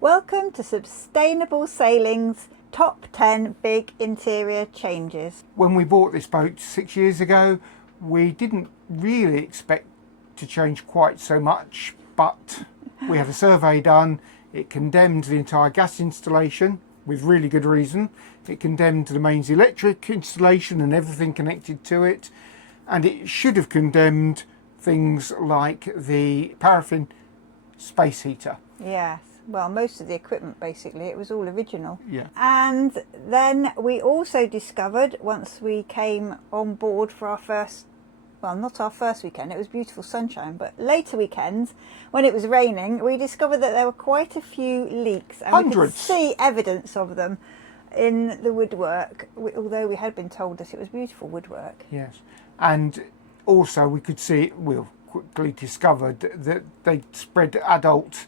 Welcome to Sustainable Sailing's Top 10 Big Interior Changes. When we bought this boat 6 years ago, we didn't really expect to change quite so much, but we had a survey done. It condemned the entire gas installation with really good reason. It condemned the mains electric installation and everything connected to it, and it should have condemned things like the paraffin space heater. Yes, well, most of the equipment basically, it was all original. Yeah. And then we also discovered, once we came on board for our first, well, not our first weekend, it was beautiful sunshine, but later weekends, when it was raining, we discovered that there were quite a few leaks. And Hundreds. we could see evidence of them in the woodwork, although we had been told that it was beautiful woodwork. Yes, and also we could see, we quickly discovered that they spread adult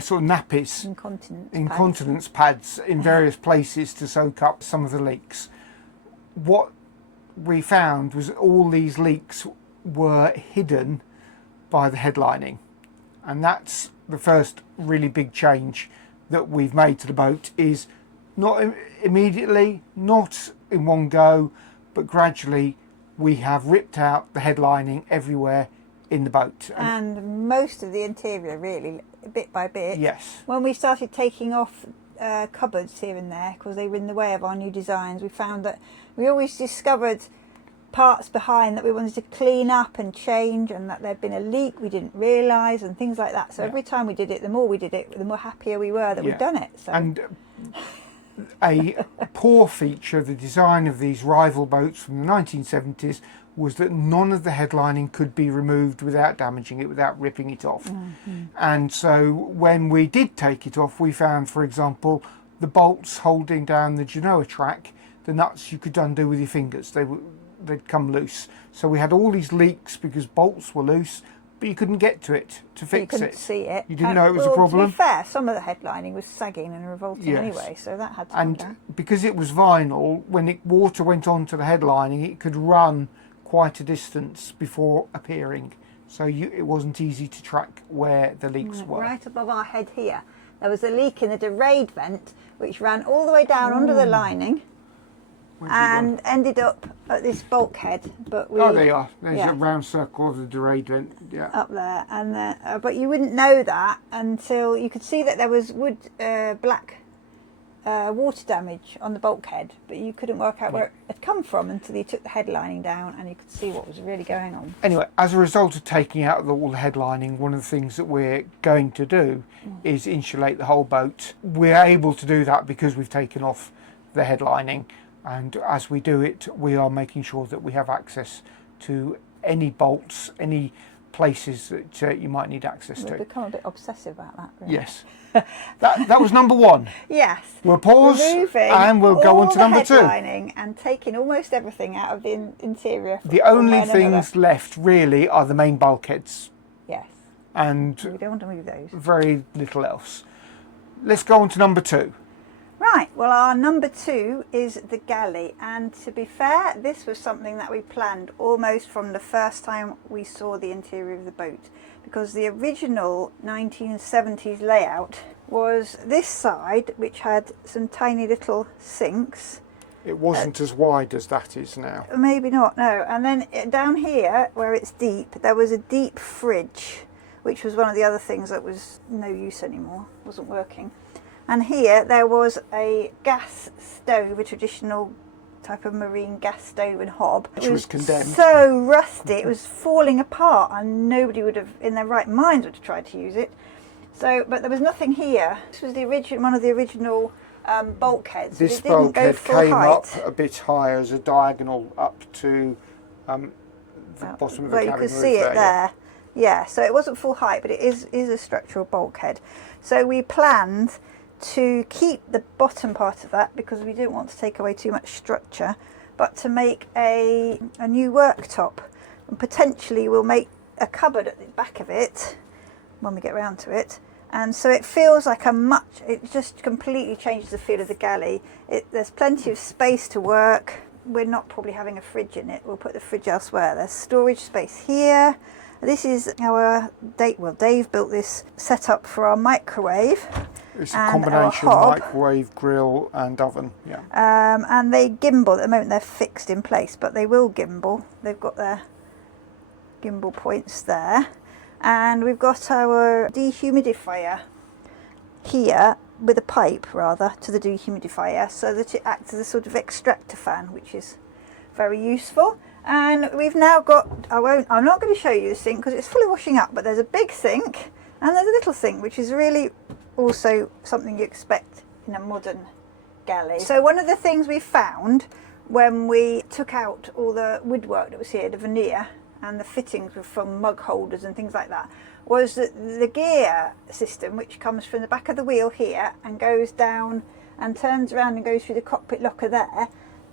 sort of nappies, incontinence pads in various places to soak up some of the leaks. What we found was all these leaks were hidden by the headlining, and that's the first really big change that we've made to the boat. Is not immediately, not in one go, but gradually we have ripped out the headlining everywhere in the boat. And most of the interior, really, bit by bit. Yes. When we started taking off cupboards here and there, because they were in the way of our new designs, we found that we always discovered parts behind that we wanted to clean up and change, and that there'd been a leak we didn't realise and things like that. So every time we did it, the more we did it, the more happier we were that we'd done it. So. And a poor feature of the design of these rival boats from the 1970s was that none of the headlining could be removed without damaging it, without ripping it off. Mm-hmm. And so when we did take it off, we found, for example, the bolts holding down the genoa track, the nuts you could undo with your fingers. They'd come loose. So we had all these leaks because bolts were loose, but you couldn't get to it to fix it. You couldn't see it. You didn't know it was a problem. To be fair, some of the headlining was sagging and revolting anyway, so that had to come down. And because it was vinyl, when water went onto the headlining, it could run quite a distance before appearing. So it wasn't easy to track where the leaks were. Right above our head here, there was a leak in the derayed vent, which ran all the way down under the lining and ended up at this bulkhead. But oh, there you are. There's a round circle of the derayed vent. Yeah. Up there, and but you wouldn't know that until you could see that there was black water damage on the bulkhead, but you couldn't work out where it had come from until you took the headlining down and you could see what was really going on. Anyway, as a result of taking out all the headlining, one of the things that we're going to do is insulate the whole boat. We're able to do that because we've taken off the headlining, and as we do it, we are making sure that we have access to any bolts, any places that you might need access to. We've become a bit obsessive about that, really. Yes. That was number one. Yes. We'll pause and we'll go on to number two. Headlining and taking almost everything out of the interior. The only things left really are the main bulkheads. Yes. And we don't want to move those. Very little else. Let's go on to number two. Right, well, our number two is the galley, and to be fair, this was something that we planned almost from the first time we saw the interior of the boat, because the original 1970s layout was this side, which had some tiny little sinks. It wasn't as wide as that is now. Maybe not, no. And then down here, where it's deep, there was a deep fridge, which was one of the other things that was no use anymore, wasn't working. And here there was a gas stove, a traditional type of marine gas stove and hob. Which was condemned. So rusty, it was falling apart, and nobody would have, in their right minds, would have tried to use it. So, but there was nothing here. This was one of the original bulkheads. This bulkhead came up a bit higher as a diagonal up to the bottom of the cabin roof. You could see it there. Yeah, so it wasn't full height, but it is a structural bulkhead. So we planned to keep the bottom part of that because we didn't want to take away too much structure, but to make a new worktop, and potentially we'll make a cupboard at the back of it when we get round to it, and so it feels like it just completely changes the feel of the galley. There's plenty of space to work. We're not probably having a fridge in it, we'll put the fridge elsewhere. There's storage space here. This is our Dave built this setup for our microwave. It's a and combination our hob. microwave, grill and oven. Yeah. And they gimbal. At the moment they're fixed in place, but they will gimbal. They've got their gimbal points there. And we've got our dehumidifier here with a pipe rather to the dehumidifier so that it acts as a sort of extractor fan, which is very useful. And we've now got, I'm not going to show you the sink because it's fully washing up, but there's a big sink and there's a little sink, which is really also something you expect in a modern galley. So one of the things we found when we took out all the woodwork that was here, the veneer and the fittings were from mug holders and things like that, was that the gear system, which comes from the back of the wheel here and goes down and turns around and goes through the cockpit locker there,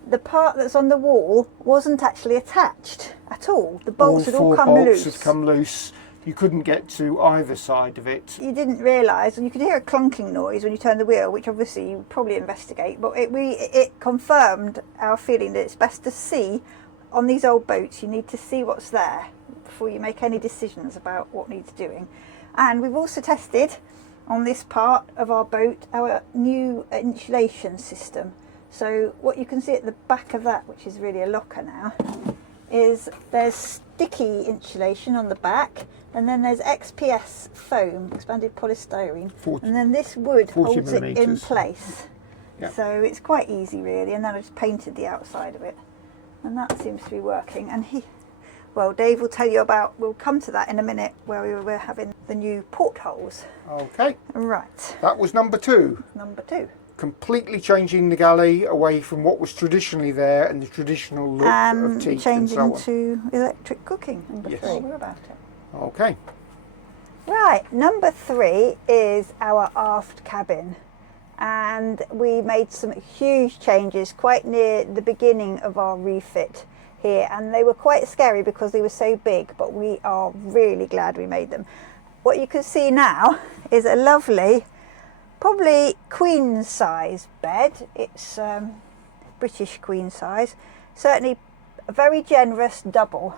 the part that's on the wall wasn't actually attached at all. The bolts had all come loose. Had come loose. You couldn't get to either side of it. You didn't realise, and you could hear a clunking noise when you turn the wheel, which obviously you probably investigate, but it confirmed our feeling that it's best to see on these old boats. You need to see what's there before you make any decisions about what needs doing. And we've also tested on this part of our boat our new insulation system. So what you can see at the back of that, which is really a locker now, is there's sticky insulation on the back, and then there's XPS foam, expanded polystyrene, and then this wood holds it in place. Yeah. So it's quite easy really, and then I just painted the outside of it, and that seems to be working. And Dave will tell you about, we'll come to that in a minute, where we were having the new portholes. Okay. Right. That was number 2. Number 2. Completely changing the galley away from what was traditionally there and the traditional look of teak changing and so on. to electric cooking. Number Yes. 3. We're about it. Okay. Right, number 3 is our aft cabin, and we made some huge changes quite near the beginning of our refit here, and they were quite scary because they were so big, but we are really glad we made them. What you can see now is a lovely, probably queen size bed. It's British queen size, certainly a very generous double,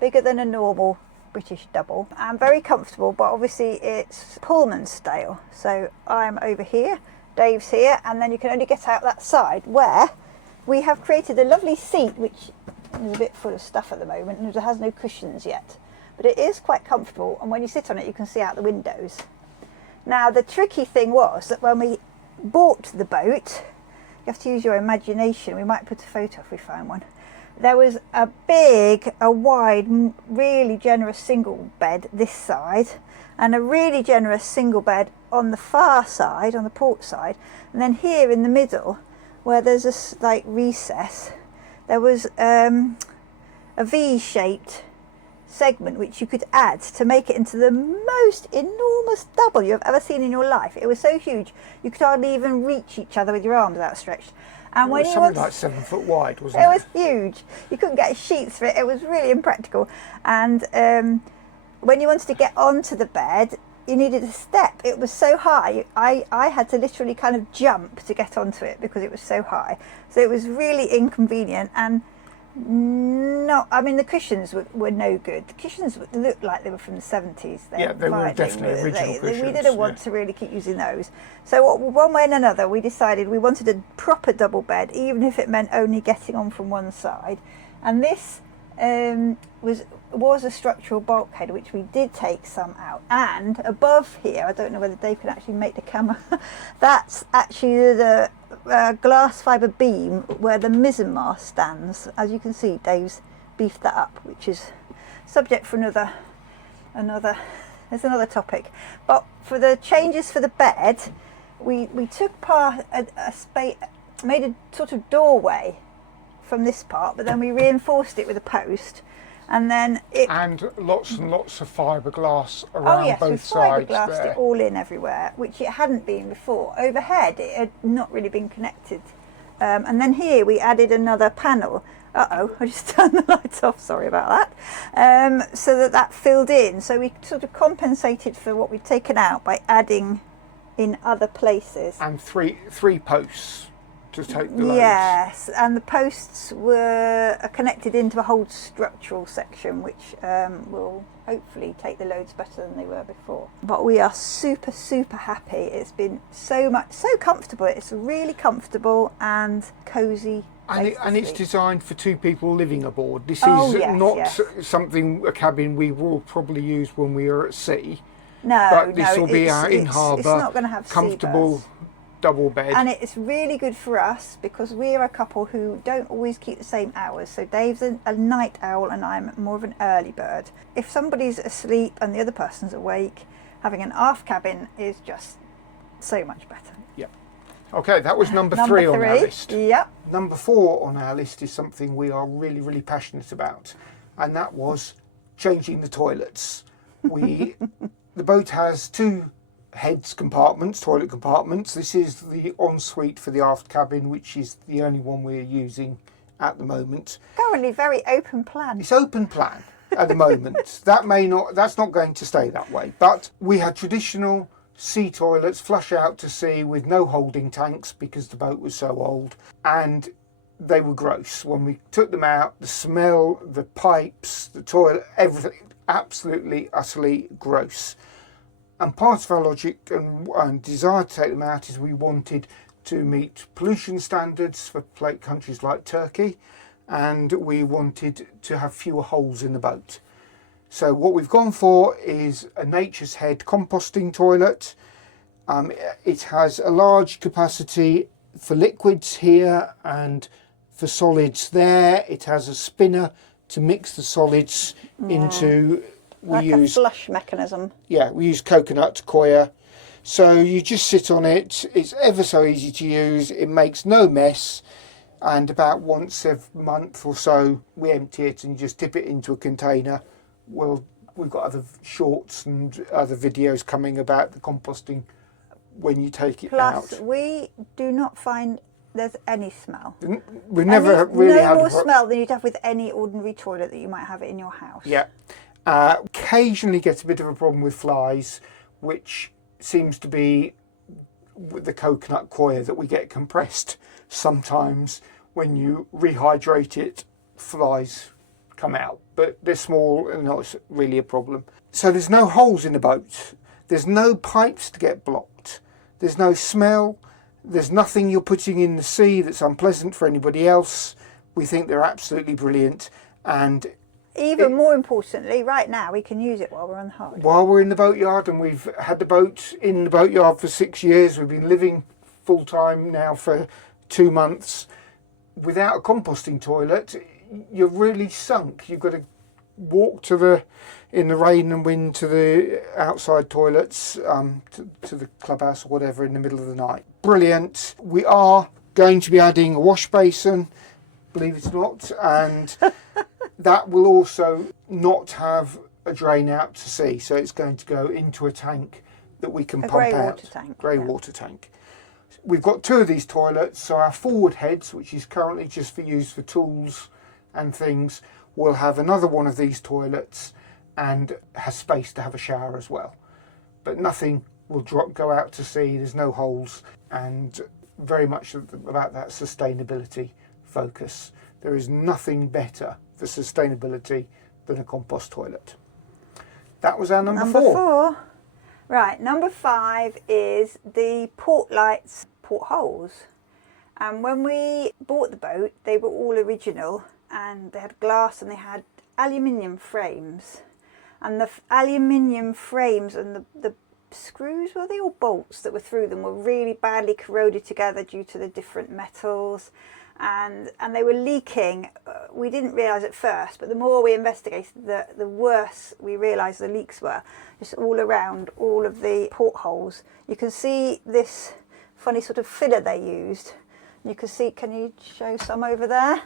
bigger than a normal British double, and very comfortable, but obviously it's Pullman style. So I'm over here, Dave's here, and then you can only get out that side where we have created a lovely seat, which is a bit full of stuff at the moment and it has no cushions yet, but it is quite comfortable, and when you sit on it you can see out the windows. Now the tricky thing was that when we bought the boat, you have to use your imagination, we might put a photo if we find one, there was a wide, really generous single bed this side, and a really generous single bed on the far side, on the port side, and then here in the middle, where there's a slight recess, there was a V-shaped segment which you could add to make it into the most enormous double you've ever seen in your life. It was so huge you could hardly even reach each other with your arms outstretched. And it was something like 7 foot wide, wasn't it? It was huge. You couldn't get sheets for it. It was really impractical. And when you wanted to get onto the bed, you needed a step. It was so high. I had to literally kind of jump to get onto it because it was so high. So it was really inconvenient, and the cushions were no good. The cushions looked like they were from the 70s. Yeah, they were definitely original cushions. We didn't want to really keep using those. So one way and another, we decided we wanted a proper double bed, even if it meant only getting on from one side. And this was a structural bulkhead, which we did take some out. And above here, I don't know whether Dave can actually make the camera, that's actually the glass fibre beam where the mizzenmast stands. As you can see, Dave's beefed that up, which is subject for another topic. But for the changes for the bed, we took apart a space, made a sort of doorway from this part, but then we reinforced it with a post, and then and lots of fiberglass around both sides fiberglassed there. it all in everywhere, which it hadn't been before. Overhead it had not really been connected, and then here we added another panel. I just turned the lights off, sorry about that. So that filled in, so we sort of compensated for what we'd taken out by adding in other places. And three posts to take the loads. Yes, and the posts are connected into a whole structural section, which will hopefully take the loads better than they were before. But we are super, super happy. It's been so comfortable. It's really comfortable and cosy. And it's designed for 2 people living aboard. This Oh, is yes, not yes. a cabin we will probably use when we are at sea. No, But this will be it's- our it's not in-harbour, going to have comfortable sea double bed. And it's really good for us because we're a couple who don't always keep the same hours. So Dave's a night owl and I'm more of an early bird. If somebody's asleep and the other person's awake, having an aft cabin is just so much better. Yep. Okay, that was number 3 on our list. Yep. Number 4 on our list is something we are really, really passionate about, and that was changing the toilets. The boat has 2 toilet compartments. This is the ensuite for the aft cabin, which is the only one we're using at the moment. Currently very open plan. It's open plan at the moment. That's not going to stay that way. But we had traditional sea toilets, flush out to sea with no holding tanks because the boat was so old, and they were gross. When we took them out, the smell, the pipes, the toilet, everything, absolutely, utterly gross. And part of our logic and desire to take them out is we wanted to meet pollution standards for countries like Turkey, and we wanted to have fewer holes in the boat. So what we've gone for is a Nature's Head composting toilet. It has a large capacity for liquids here and for solids there. It has a spinner to mix the solids into. A flush mechanism. Yeah, we use coconut coir. So you just sit on it. It's ever so easy to use. It makes no mess. And about once every month or so, we empty it and just tip it into a container. Well, we've got other shorts and other videos coming about the composting when you take it out. Plus, we do not find there's any smell. We've never really had no more smell than you'd have with any ordinary toilet that you might have in your house. Yeah. Occasionally get a bit of a problem with flies, which seems to be with the coconut coir that we get compressed. Sometimes when you rehydrate it, flies come out, but they're small and not really a problem. So there's no holes in the boat. There's no pipes to get blocked. There's no smell. There's nothing you're putting in the sea that's unpleasant for anybody else. We think they're absolutely brilliant, and even more importantly, right now we can use it while we're on the holiday. While we're in the boatyard, and we've had the boat in the boatyard for 6 years. We've been living full time now for 2 months. Without a composting toilet, you're really sunk. You've got to walk in the rain and wind to the outside toilets, to the clubhouse or whatever in the middle of the night. Brilliant. We are going to be adding a wash basin, believe it or not, and that will also not have a drain out to sea, so it's going to go into a tank that we can pump out. Grey water tank. We've got 2 of these toilets, so our forward heads, which is currently just for use for tools and things, will have another one of these toilets and has space to have a shower as well. But nothing will go out to sea, there's no holes, and very much about that sustainability focus. There is nothing better for sustainability than a compost toilet. That was our number 4. Right, number 5 is the port lights, portholes. And when we bought the boat, they were all original, and they had glass and they had aluminium frames. And the aluminium frames and the screws, were they all bolts that were through them, were really badly corroded together due to the different metals. And they were leaking. We didn't realise at first, but the more we investigated, the worse we realised the leaks were. Just all around all of the portholes. You can see this funny sort of filler they used. You can see, can you show some over there?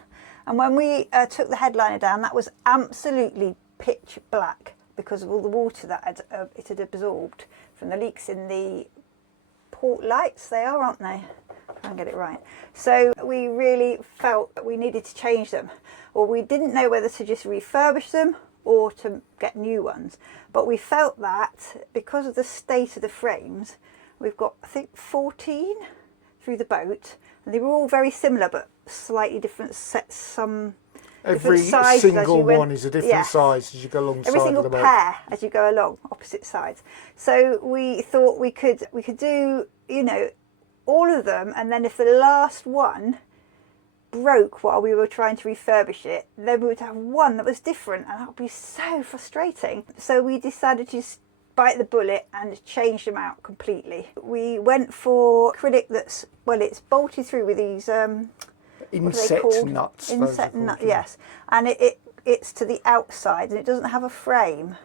And when we took the headliner down, that was absolutely pitch black because of all the water that it had absorbed from the leaks in the port lights. They are, aren't they? Try and get it right. So we really felt that we needed to change them, or we didn't know whether to just refurbish them or to get new ones. But we felt that because of the state of the frames, we've got, I think, 14 through the boat, and they were all very similar but slightly different sets. Every single one is a different size as you go along the Every side single of the boat. pair as you go along, opposite sides. So we thought we could do, you know, all of them, and then if the last one broke while we were trying to refurbish it, then we would have one that was different, and that would be so frustrating. So we decided to just bite the bullet and change them out completely. We went for acrylic that's, well, it's bolted through with these inset nuts. Inset nuts, yes. And it's to the outside, and it doesn't have a frame.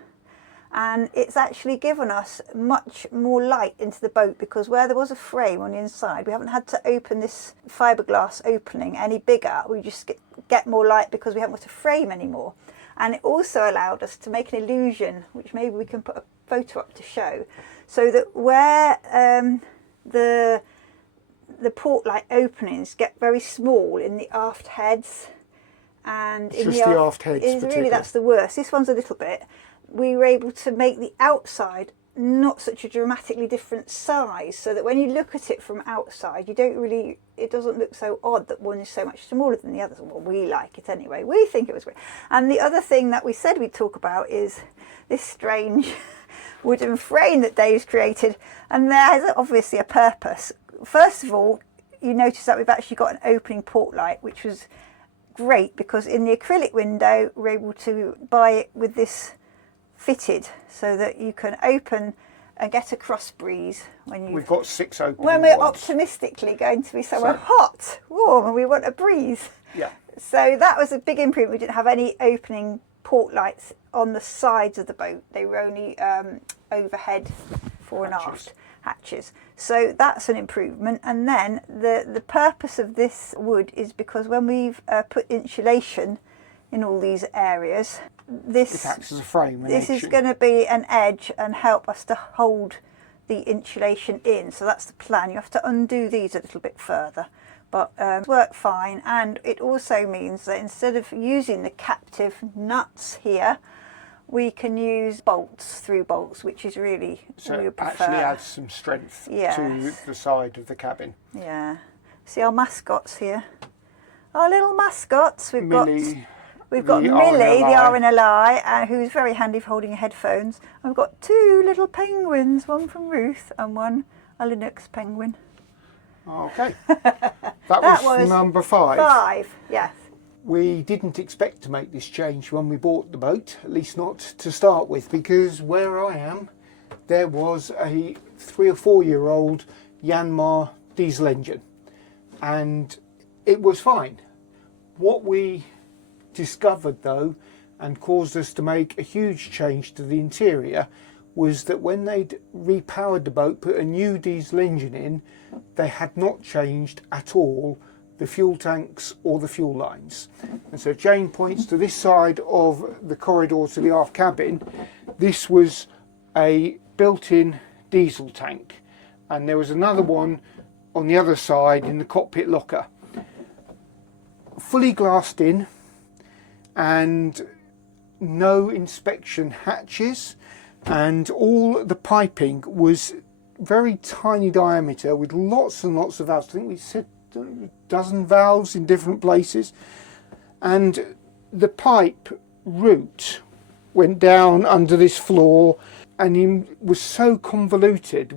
And it's actually given us much more light into the boat, because where there was a frame on the inside, we haven't had to open this fiberglass opening any bigger. We just get more light because we haven't got a frame anymore. And it also allowed us to make an illusion, which maybe we can put a photo up to show, so that where the port light openings get very small in the aft heads, and it's in just the aft heads, really, that's the worst. This one's a little bit. We were able to make the outside not such a dramatically different size, so that when you look at it from outside, you don't really, it doesn't look so odd that one is so much smaller than the others. Well, we like it anyway. We think it was great. And the other thing that we said we'd talk about is this strange wooden frame that Dave's created, and there's obviously a purpose. First of all, you notice that we've actually got an opening port light, which was great, because in the acrylic window we're able to buy it with this fitted, so that you can open and get a cross breeze when you. We've got 6 open. When we're optimistically going to be somewhere hot, warm, and we want a breeze. Yeah. So that was a big improvement. We didn't have any opening port lights on the sides of the boat. They were only overhead, fore and aft hatches. So that's an improvement. And then the purpose of this wood is because when we've put insulation in all these areas, this acts as a frame. This is going to be an edge and help us to hold the insulation in. So that's the plan. You have to undo these a little bit further, but work fine. And it also means that instead of using the captive nuts here, we can use bolts, through bolts, which is really, so we would prefer. Actually adds some strength to the side of the cabin. Yeah. See our mascots here. Our little mascots. We've got Millie, the RNLI, who's very handy for holding your headphones. And we've got 2 little penguins, one from Ruth and one a Linux penguin. Okay. That was number 5. 5, yes. We didn't expect to make this change when we bought the boat, at least not to start with, because where I am, there was a 3 or 4 year old Yanmar diesel engine, and it was fine. What we discovered though, and caused us to make a huge change to the interior, was that when they'd repowered the boat, put a new diesel engine in, they had not changed at all the fuel tanks or the fuel lines. And so Jane points to this side of the corridor to the aft cabin. This was a built-in diesel tank, and there was another one on the other side in the cockpit locker, fully glassed in, and no inspection hatches, and all the piping was very tiny diameter with lots and lots of valves. I think we said a dozen valves in different places, and the pipe route went down under this floor, and it was so convoluted,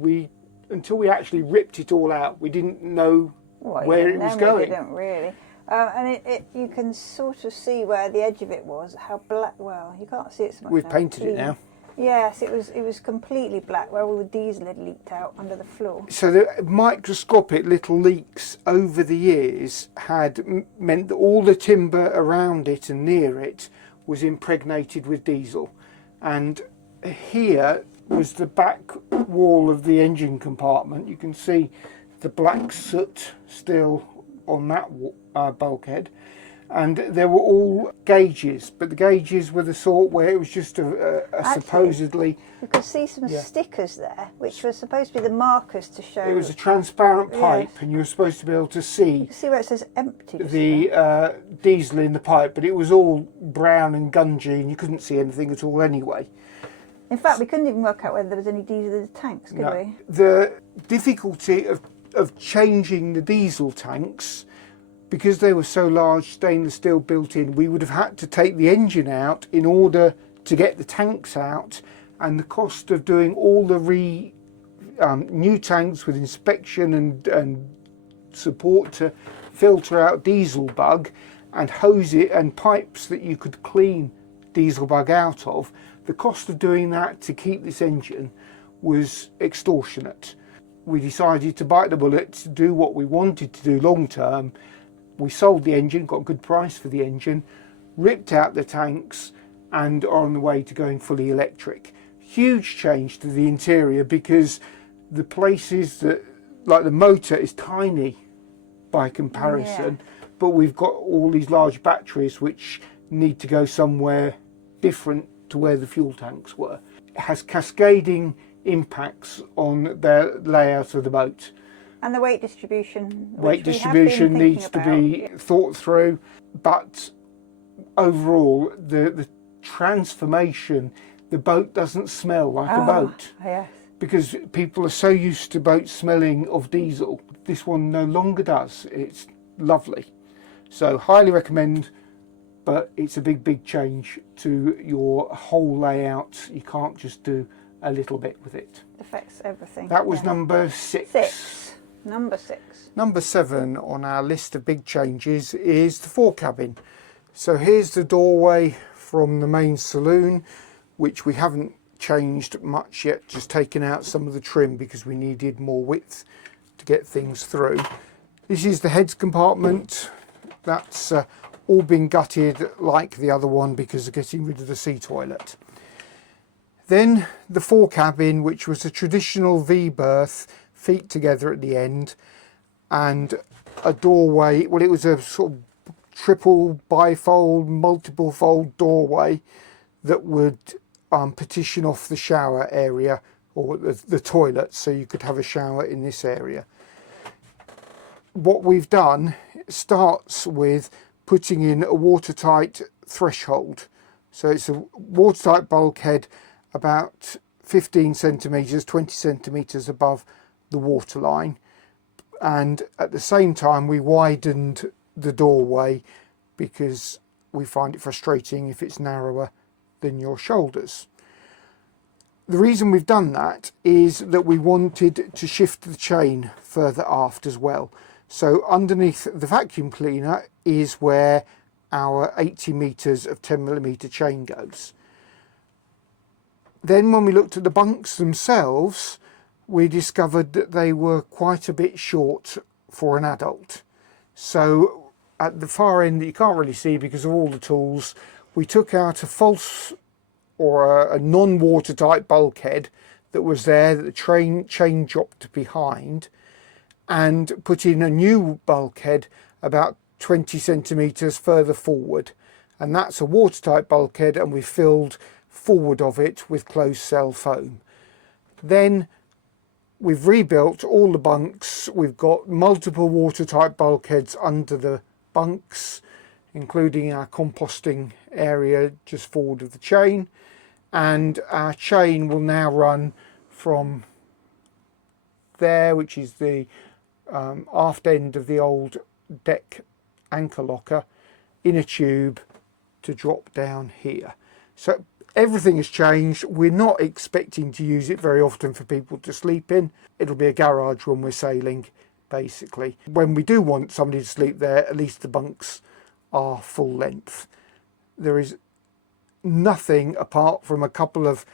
until we actually ripped it all out, we didn't know where it was going. We didn't really. And you can sort of see where the edge of it was, how black. Well, you can't see it so much. We've now. painted it now. Yes, it was completely black where all the diesel had leaked out under the floor. So the microscopic little leaks over the years had meant that all the timber around it and near it was impregnated with diesel. And here was the back wall of the engine compartment. You can see the black soot still on that bulkhead. And there were all gauges, but the gauges were the sort where it was just Actually, supposedly... You could see some stickers there, which were supposed to be the markers to show... It was a transparent pipe, and you were supposed to be able to see... You can see where it says empty. The diesel in the pipe, but it was all brown and gungy, and you couldn't see anything at all anyway. In fact, we couldn't even work out whether there was any diesel in the tanks, could we? The difficulty of of changing the diesel tanks, because they were so large, stainless steel built in, we would have had to take the engine out in order to get the tanks out, and the cost of doing all the new tanks with inspection and support to filter out diesel bug and hose it and pipes that you could clean diesel bug out of, the cost of doing that to keep this engine was extortionate. We decided to bite the bullet, to do what we wanted to do long term. We sold the engine, got a good price for the engine, ripped out the tanks, and are on the way to going fully electric. Huge change to the interior, because the places that, like the motor is tiny by comparison, but we've got all these large batteries which need to go somewhere different to where the fuel tanks were. It has cascading impacts on the layout of the boat. And the weight distribution. Weight distribution needs to be thought through, but overall the transformation, the boat doesn't smell like a boat. Yes. Because people are so used to boats smelling of diesel. This one no longer does. It's lovely. So highly recommend, but it's a big change to your whole layout. You can't just do a little bit with it. It affects everything. That was number 6. Number 6. Number 7 on our list of big changes is the forecabin. So here's the doorway from the main saloon, which we haven't changed much yet, just taken out some of the trim because we needed more width to get things through. This is the heads compartment. That's all been gutted like the other one because of getting rid of the sea toilet. Then the forecabin, which was a traditional V-berth, feet together at the end, and a doorway. Well, it was a sort of triple bifold, multiple fold doorway that would partition off the shower area, or the toilet, so you could have a shower in this area. What we've done starts with putting in a watertight threshold. So it's a watertight bulkhead about 15 centimetres, 20 centimetres above the waterline, and at the same time we widened the doorway because we find it frustrating if it's narrower than your shoulders. The reason we've done that is that we wanted to shift the chain further aft as well. So underneath the vacuum cleaner is where our 80 metres of 10mm chain goes. Then when we looked at the bunks themselves, we discovered that they were quite a bit short for an adult. So at the far end that you can't really see because of all the tools, we took out a false or a non-watertight bulkhead that was there that the chain dropped behind, and put in a new bulkhead about 20 centimetres further forward, and that's a watertight bulkhead, and we filled forward of it with closed cell foam. Then we've rebuilt all the bunks. We've got multiple watertight bulkheads under the bunks, including our composting area just forward of the chain, and our chain will now run from there, which is the aft end of the old deck anchor locker, in a tube to drop down here. So everything has changed. We're not expecting to use it very often for people to sleep in. It'll be a garage when we're sailing, basically. When we do want somebody to sleep there, at least the bunks are full length. There is nothing apart from a couple of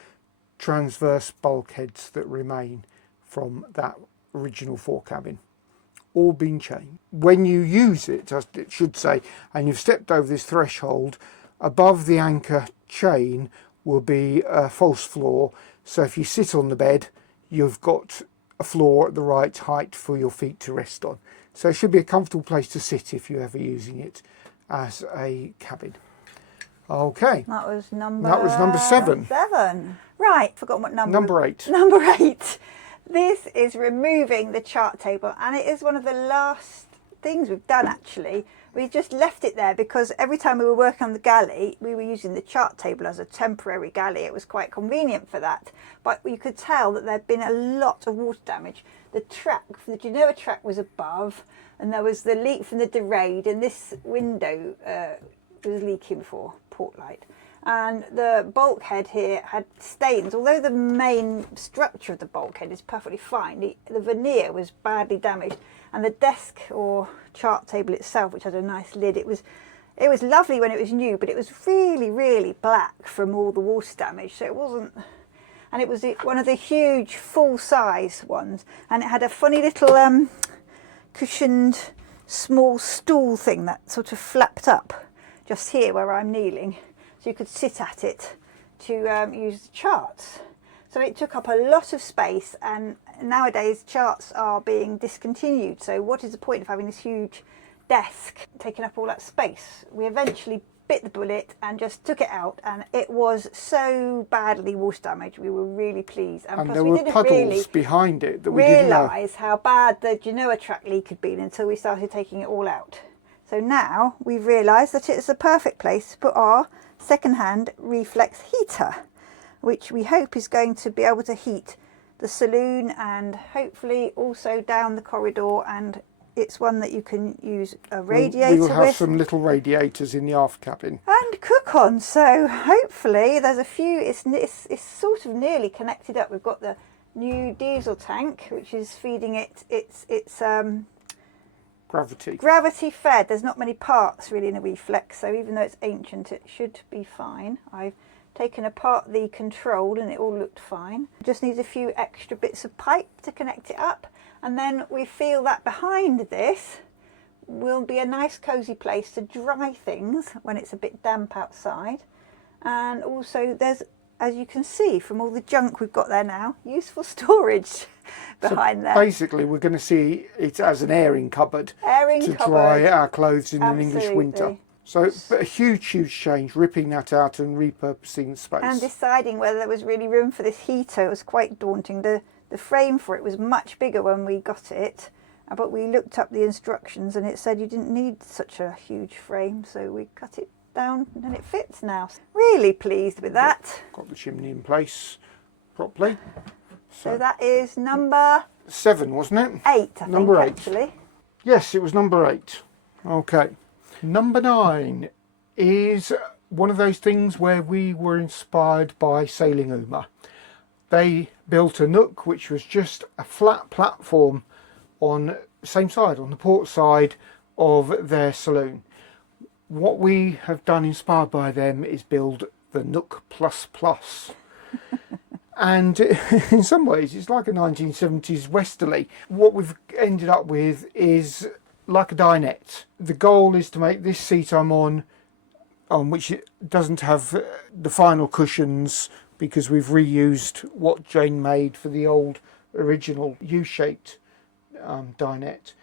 transverse bulkheads that remain from that original forecabin. All been changed. When you use it, it should say, and you've stepped over this threshold, above the anchor chain will be a false floor. So if you sit on the bed, you've got a floor at the right height for your feet to rest on. So it should be a comfortable place to sit if you're ever using it as a cabin. Okay. That was number 7. Right, forgotten what number. Number 8. Number 8. This is removing the chart table, and it is one of the last things we've done actually. We just left it there because every time we were working on the galley, we were using the chart table as a temporary galley. It was quite convenient for that. But you could tell that there'd been a lot of water damage. the track, the genoa track was above, and there was the leak from the derade, and this window was leaking before, port light. And the bulkhead here had stains. Although the main structure of the bulkhead is perfectly fine, the veneer was badly damaged, and the desk or chart table itself, which had a nice lid, it was lovely when it was new, but it was really, really black from all the water damage. So it wasn't, and it was one of the huge full-size ones, and it had a funny little cushioned small stool thing that sort of flapped up just here where I'm kneeling. So you could sit at it to use the charts. So it took up a lot of space, and nowadays charts are being discontinued. So what is the point of having this huge desk taking up all that space? We eventually bit the bullet and just took it out, and it was so badly water damaged. We were really pleased. And plus there we were didn't puddles really behind it that we didn't realise how bad the genoa track leak had been until we started taking it all out. So now we've realised that it's a perfect place to put our second-hand reflex heater, which we hope is going to be able to heat the saloon and hopefully also down the corridor, and it's one that you can use a radiator with. We will have with, some little radiators in the aft cabin and cook on. So hopefully there's a few, it's sort of nearly connected up. We've got the new diesel tank which is feeding it its gravity fed. There's not many parts really in a reflex, so even though it's ancient it should be fine. I've taken apart the control and it all looked fine. Just needs a few extra bits of pipe to connect it up, and then we feel that behind this will be a nice cozy place to dry things when it's a bit damp outside. And also there's, as you can see from all the junk we've got there now, useful storage behind there. Basically we're going to see it as an airing cupboard to dry our clothes in an English winter. So a huge change, ripping that out and repurposing the space. And deciding whether there was really room for this heater was quite daunting. The frame for it was much bigger when we got it, but we looked up the instructions and it said you didn't need such a huge frame, so we cut it down and it fits now. Really pleased with that. Got the chimney in place properly. So that is number 7, wasn't it? 8, I number think, 8. actually. Yes, it was number 8. Okay. Number 9 is one of those things where we were inspired by Sailing Uma. They built a Nook which was just a flat platform on the same side, on the port side of their saloon. What we have done, inspired by them, is build the Nook Plus Plus. And in some ways it's like a 1970s westerly. What we've ended up with is like a dinette. The goal is to make this seat I'm on which it doesn't have the final cushions, because we've reused what Jane made for the old original U-shaped dinette.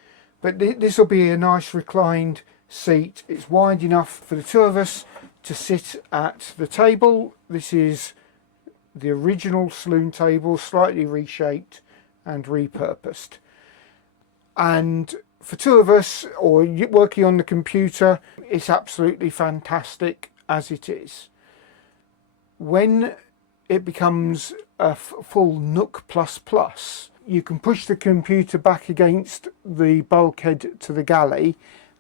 But this will be a nice reclined seat. It's wide enough for the two of us to sit at the table. This is the original saloon table, slightly reshaped and repurposed. And for two of us, or working on the computer, it's absolutely fantastic as it is. When it becomes a full Nook Plus Plus, you can push the computer back against the bulkhead to the galley,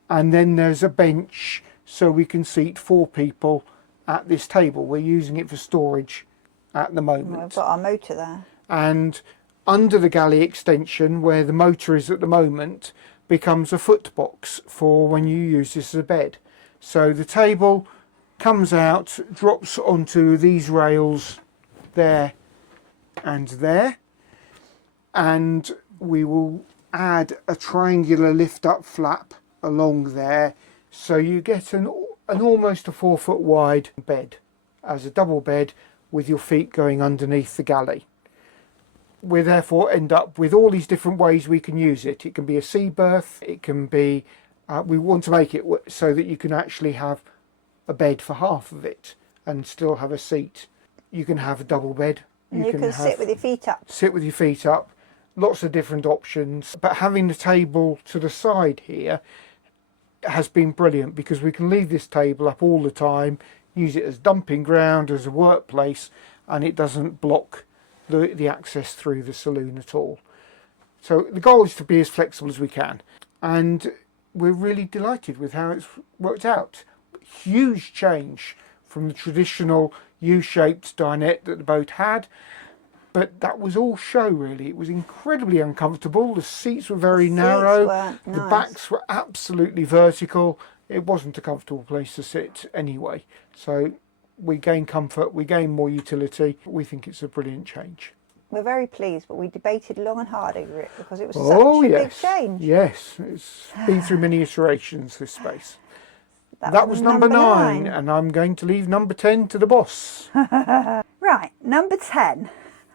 and then there's a bench so we can seat 4 people at this table. We're using it for storage at the moment. We've got our motor there. And under the galley extension, where the motor is at the moment, becomes a footbox for when you use this as a bed. So the table comes out, drops onto these rails there and there, and we will add a triangular lift up flap along there, so you get an almost a 4 foot wide bed as a double bed with your feet going underneath the galley. We therefore end up with all these different ways we can use it. It can be a sea berth, it can be, we want to make it so that you can actually have a bed for half of it and still have a seat. You can have a double bed. You can sit with your feet up. Sit with your feet up. Lots of different options. But having the table to the side here has been brilliant, because we can leave this table up all the time, use it as dumping ground, as a workplace, and it doesn't block the access through the saloon at all. So the goal is to be as flexible as we can, and we're really delighted with how it's worked out. Huge change from the traditional U-shaped dinette that the boat had, but that was all show really. It was incredibly uncomfortable. The seats were very narrow, the backs were absolutely vertical. It wasn't a comfortable place to sit anyway. So we gain comfort, we gain more utility. We think it's a brilliant change. We're very pleased, but we debated long and hard over it because it was such a big change. Yes, it's been through many iterations, this space. That was number 9, and I'm going to leave number 10 to the boss. Right, number 10.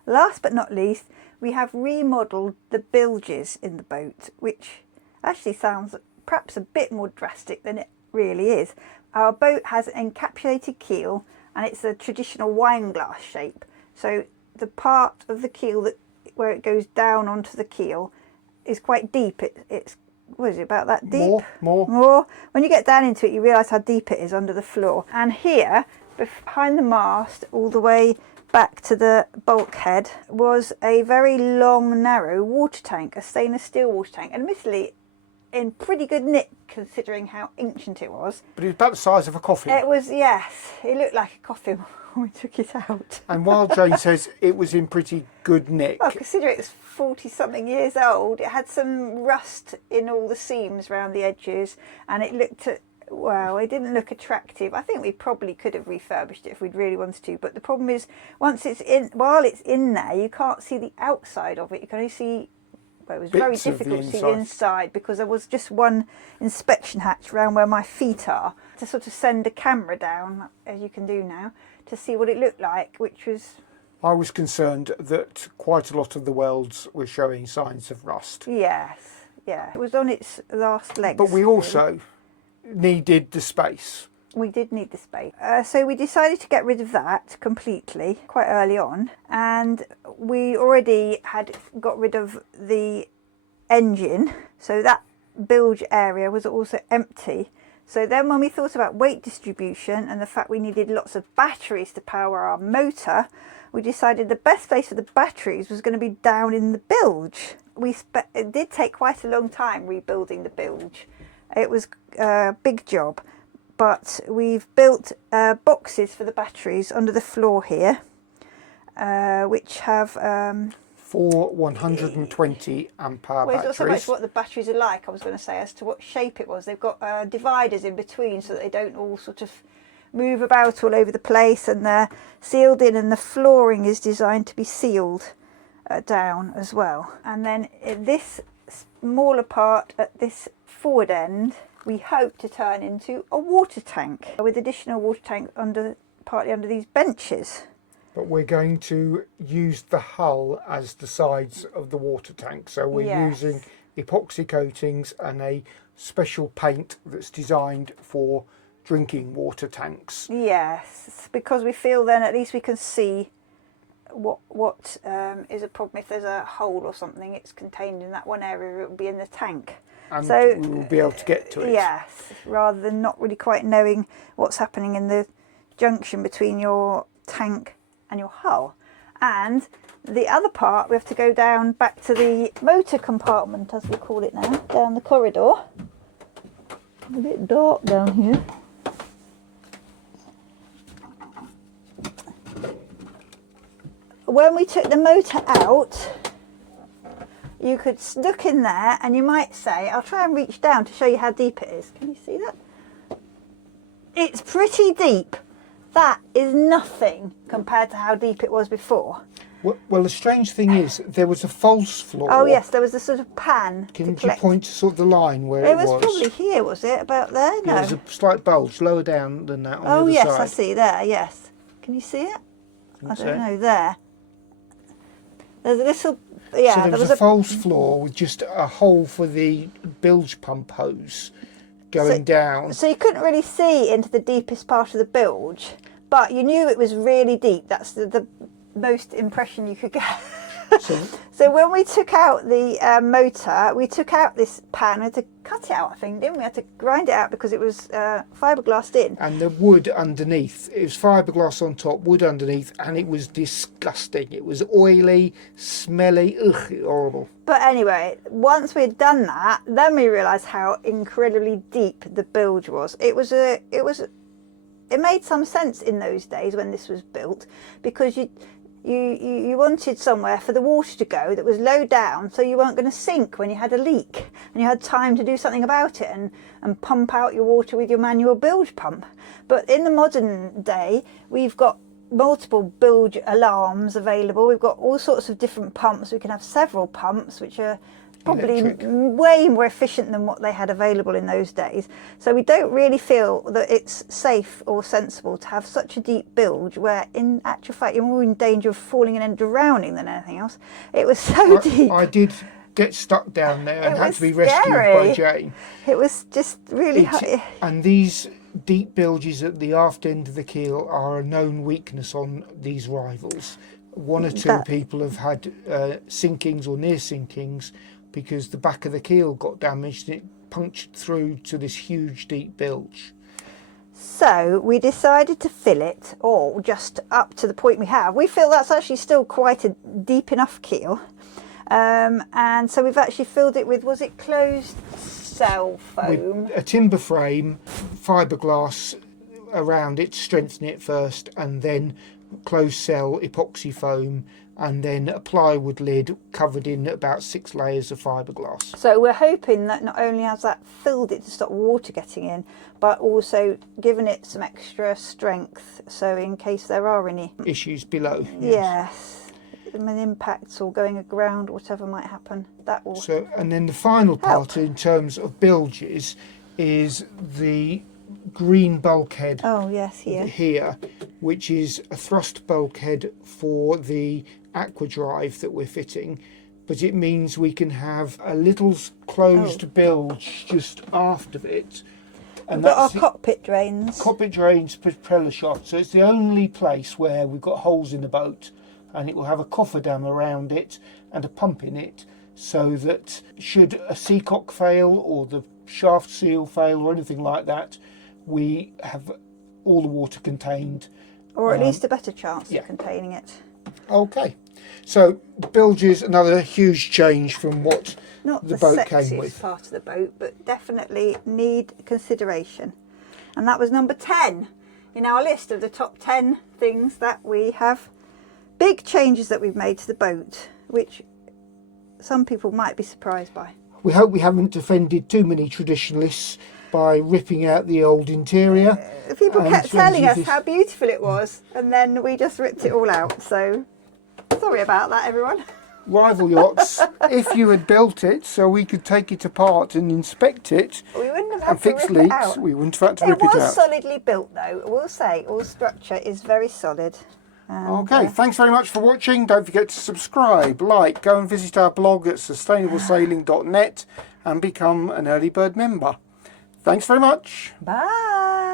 Last but not least, we have remodelled the bilges in the boat, which actually sounds perhaps a bit more drastic than it really is. Our boat has an encapsulated keel, and it's a traditional wine glass shape. So the part of the keel where it goes down onto the keel is quite deep. It's what is it, about that deep? More. When you get down into it, you realise how deep it is under the floor. And here, behind the mast, all the way back to the bulkhead, was a very long, narrow water tank, a stainless steel water tank. Admittedly, in pretty good nick considering how ancient it was. But it was about the size of a coffin. It was, yes. It looked like a coffin when we took it out. And while Jane says it was in pretty good nick... Well, considering it's 40-something years old, it had some rust in all the seams around the edges, and it looked... well, it didn't look attractive. I think we probably could have refurbished it if we'd really wanted to, but the problem is, while it's in there, you can't see the outside of it. You can only see... Well, it was very difficult to see the inside because there was just one inspection hatch around where my feet are to sort of send a camera down, as you can do now, to see what it looked like, which was... I was concerned that quite a lot of the welds were showing signs of rust. Yes, yeah. It was on its last legs. But we also needed the space. We did need the space. So we decided to get rid of that completely quite early on. And we already had got rid of the engine. So that bilge area was also empty. So then when we thought about weight distribution and the fact we needed lots of batteries to power our motor, we decided the best place for the batteries was going to be down in the bilge. It did take quite a long time rebuilding the bilge. It was a big job. But we've built boxes for the batteries under the floor here, which have... 4 120 amp hour batteries. It's not so much what the batteries are like, I was going to say, as to what shape it was. They've got dividers in between so that they don't all sort of move about all over the place, and they're sealed in, and the flooring is designed to be sealed down as well. And then this smaller part at this forward end, we hope to turn into a water tank with additional water tanks partly under these benches. But we're going to use the hull as the sides of the water tank. So we're using epoxy coatings and a special paint that's designed for drinking water tanks. Yes, because we feel then at least we can see what is a problem. If there's a hole or something, it's contained in that one area, it will be in the tank. And so we will be able to get to it. Yes, rather than not really quite knowing what's happening in the junction between your tank and your hull. And the other part, we have to go down back to the motor compartment, as we call it now, down the corridor. It's a bit dark down here. When we took the motor out, you could look in there and you might say, I'll try and reach down to show you how deep it is. Can you see that? It's pretty deep. That is nothing compared to how deep it was before. Well, the strange thing is, there was a false floor. Oh yes, there was a sort of pan. Can you point to sort of the line where it was? It was probably here, was it? About there? No. There was a slight bulge lower down than that on the other yes, side. I see there, yes. Can you see it? I don't know, there. There's a little... Yeah, so there was a false floor with just a hole for the bilge pump hose going down. So you couldn't really see into the deepest part of the bilge, but you knew it was really deep. That's the most impression you could get. So when we took out the motor, we took out this pan. We had to cut it out, I think, didn't we? We had to grind it out because it was fiberglassed in. And the wood underneath, it was fiberglass on top, wood underneath, and it was disgusting. It was oily, smelly, ugh, horrible. But anyway, once we'd done that, then we realised how incredibly deep the bilge was. It made some sense in those days when this was built, because you wanted somewhere for the water to go that was low down, so you weren't going to sink when you had a leak, and you had time to do something about it and pump out your water with your manual bilge pump. But in the modern day, we've got multiple bilge alarms available. We've got all sorts of different pumps. We can have several pumps, which are probably way more efficient than what they had available in those days. So we don't really feel that it's safe or sensible to have such a deep bilge where in actual fact you're more in danger of falling in and drowning than anything else. It was so deep. I did get stuck down there and had to be rescued by Jane. It was just really high. And these deep bilges at the aft end of the keel are a known weakness on these rivals. One or two people have had sinkings or near sinkings because the back of the keel got damaged and it punctured through to this huge deep bilge. So we decided to fill it all just up to the point we have. We feel that's actually still quite a deep enough keel. And so we've actually filled it with, was it closed cell foam? With a timber frame, fiberglass around it to strengthen it first, and then closed cell epoxy foam, and then a plywood lid covered in about 6 layers of fiberglass. So we're hoping that not only has that filled it to stop water getting in, but also given it some extra strength, so in case there are any issues below. Yes, impacts or going aground, whatever might happen, that will. So, and then the final part in terms of bilges is the green bulkhead. Oh yes, here, which is a thrust bulkhead for the aqua drive that we're fitting, but it means we can have a little closed bilge just aft of it. And we've got our cockpit drains. Cockpit drains, propeller shaft. So it's the only place where we've got holes in the boat, and it will have a cofferdam around it and a pump in it, so that should a seacock fail or the shaft seal fail or anything like that, we have all the water contained. Or at least a better chance of containing it. Okay. So bilges, another huge change from what the boat came with. Not the sexiest part of the boat, but definitely need consideration. And that was number 10 in our list of the top 10 things that we have. Big changes that we've made to the boat, which some people might be surprised by. We hope we haven't offended too many traditionalists by ripping out the old interior. People kept telling us how beautiful it was, and then we just ripped it all out. So sorry about that, everyone. Rival Yachts, if you had built it so we could take it apart and inspect it and fix leaks, we wouldn't have had to rip it out. It was solidly built though, I will say. All structure is very solid. Okay, thanks very much for watching. Don't forget to subscribe, like, go and visit our blog at sustainablesailing.net and become an early bird member. Thanks very much. Bye.